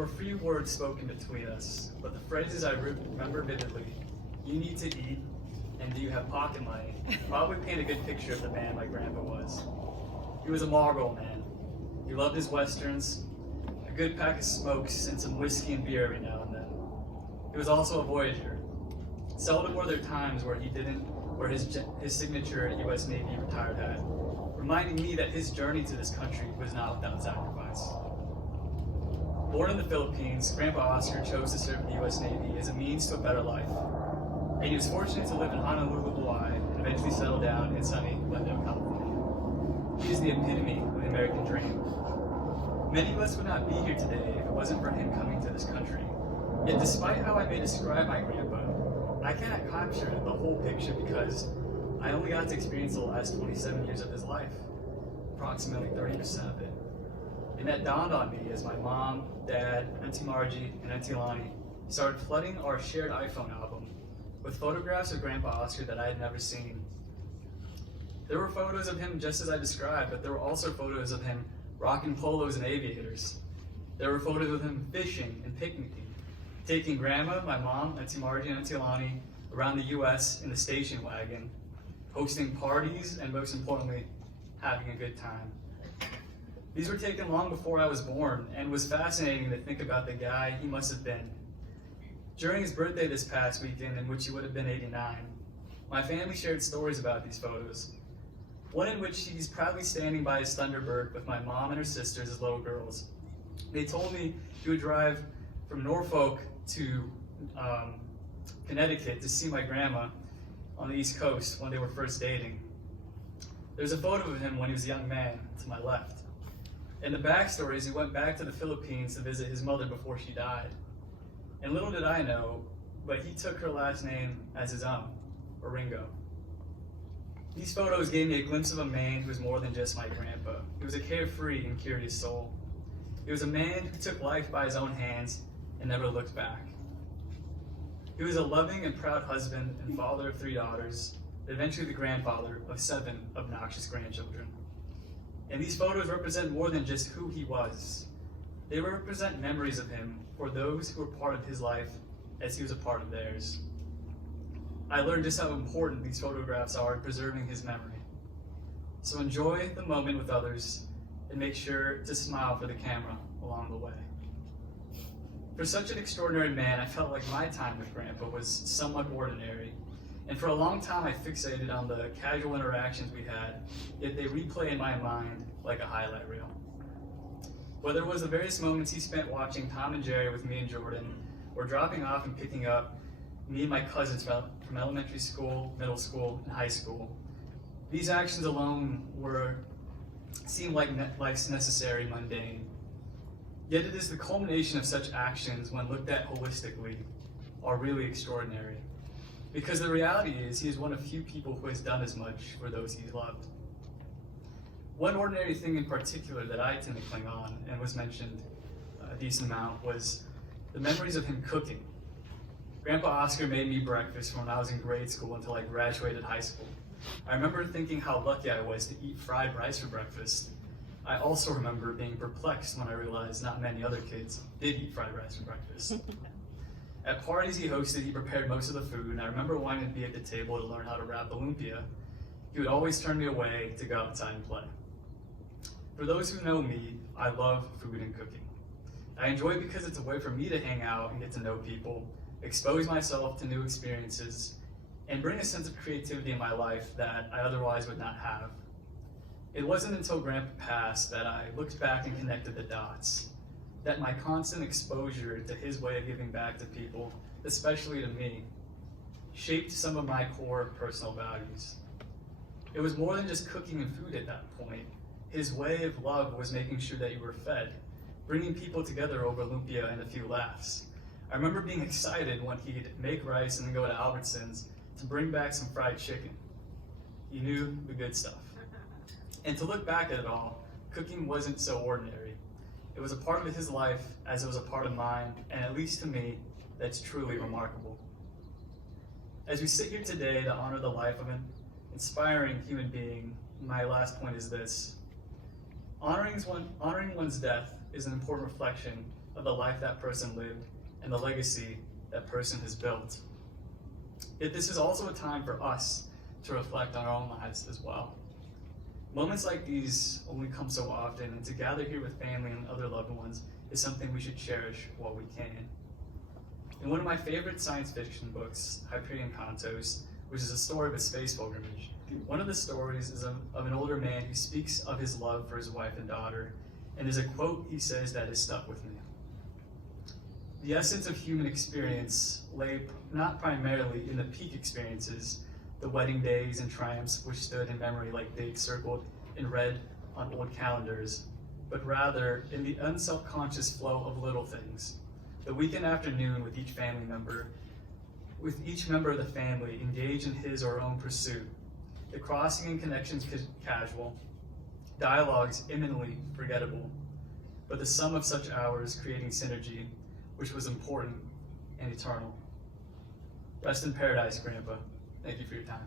were few words spoken between us, but the phrases I remember vividly, "You need to eat," and "Do you have pocket money?" probably paint a good picture of the man my grandpa was. He was a Marlboro man. He loved his westerns, a good pack of smokes, and some whiskey and beer every now and then. He was also a voyager. Seldom were there times where he didn't wear his signature U.S. Navy retired hat, reminding me that his journey to this country was not without sacrifice. Born in the Philippines, Grandpa Oscar chose to serve in the U.S. Navy as a means to a better life. And he was fortunate to live in Honolulu, Hawaii, and eventually settle down in sunny Glendale, California. He is the epitome of the American dream. Many of us would not be here today if it wasn't for him coming to this country. Yet despite how I may describe my grandpa, I cannot capture the whole picture because I only got to experience the last 27 years of his life, approximately 30% of it. And that dawned on me as my mom, dad, Auntie Margie, and Auntie Lonnie started flooding our shared iPhone album with photographs of Grandpa Oscar that I had never seen. There were photos of him just as I described, but there were also photos of him rocking polos and aviators. There were photos of him fishing and picnicking, taking Grandma, my mom, Auntie Margie, and Auntie Lonnie around the U.S. in the station wagon, hosting parties, and most importantly, having a good time. These were taken long before I was born, and it was fascinating to think about the guy he must have been. During his birthday this past weekend, in which he would have been 89, my family shared stories about these photos. One in which he's proudly standing by his Thunderbird with my mom and her sisters as little girls. They told me he would drive from Norfolk to Connecticut to see my grandma on the East Coast when they were first dating. There's a photo of him when he was a young man to my left. And the backstory is he went back to the Philippines to visit his mother before she died. And little did I know, but he took her last name as his own, Oringo. These photos gave me a glimpse of a man who was more than just my grandpa. He was a carefree and curious soul. He was a man who took life by his own hands and never looked back. He was a loving and proud husband and father of 3 daughters, eventually the grandfather of 7 obnoxious grandchildren. And these photos represent more than just who he was. They represent memories of him for those who were part of his life as he was a part of theirs. I learned just how important these photographs are in preserving his memory. So enjoy the moment with others and make sure to smile for the camera along the way. For such an extraordinary man, I felt like my time with Grandpa was somewhat ordinary. And for a long time, I fixated on the casual interactions we had, yet they replay in my mind like a highlight reel. Whether it was the various moments he spent watching Tom and Jerry with me and Jordan, or dropping off and picking up me and my cousins from elementary school, middle school, and high school, these actions alone seemed like life's necessary mundane. Yet it is the culmination of such actions, when looked at holistically, are really extraordinary. Because the reality is, he is one of few people who has done as much for those he loved. One ordinary thing in particular that I tend to cling on, and was mentioned a decent amount, was the memories of him cooking. Grandpa Oscar made me breakfast when I was in grade school until I graduated high school. I remember thinking how lucky I was to eat fried rice for breakfast. I also remember being perplexed when I realized not many other kids did eat fried rice for breakfast. At parties he hosted, he prepared most of the food, and I remember wanting to be at the table to learn how to wrap the lumpia. He would always turn me away to go outside and play. For those who know me, I love food and cooking. I enjoy it because it's a way for me to hang out and get to know people, expose myself to new experiences, and bring a sense of creativity in my life that I otherwise would not have. It wasn't until Grandpa passed that I looked back and connected the dots, that my constant exposure to his way of giving back to people, especially to me, shaped some of my core personal values. It was more than just cooking and food at that point. His way of love was making sure that you were fed, bringing people together over lumpia and a few laughs. I remember being excited when he'd make rice and then go to Albertsons to bring back some fried chicken. He knew the good stuff. And to look back at it all, cooking wasn't so ordinary. It was a part of his life as it was a part of mine, and at least to me, that's truly remarkable. As we sit here today to honor the life of an inspiring human being, my last point is this. Honoring one's death is an important reflection of the life that person lived and the legacy that person has built. Yet this is also a time for us to reflect on our own lives as well. Moments like these only come so often, and to gather here with family and other loved ones is something we should cherish while we can. In one of my favorite science fiction books, Hyperion Cantos, which is a story of a space pilgrimage, one of the stories is of an older man who speaks of his love for his wife and daughter, and there's a quote he says that has stuck with me. The essence of human experience lay not primarily in the peak experiences, the wedding days and triumphs which stood in memory like dates circled in red on old calendars, but rather in the unselfconscious flow of little things. The weekend afternoon with each member of the family engaged in his or her own pursuit, the crossing and connections casual, dialogues imminently forgettable, but the sum of such hours creating synergy, which was important and eternal. Rest in paradise, Grandpa. Thank you for your time.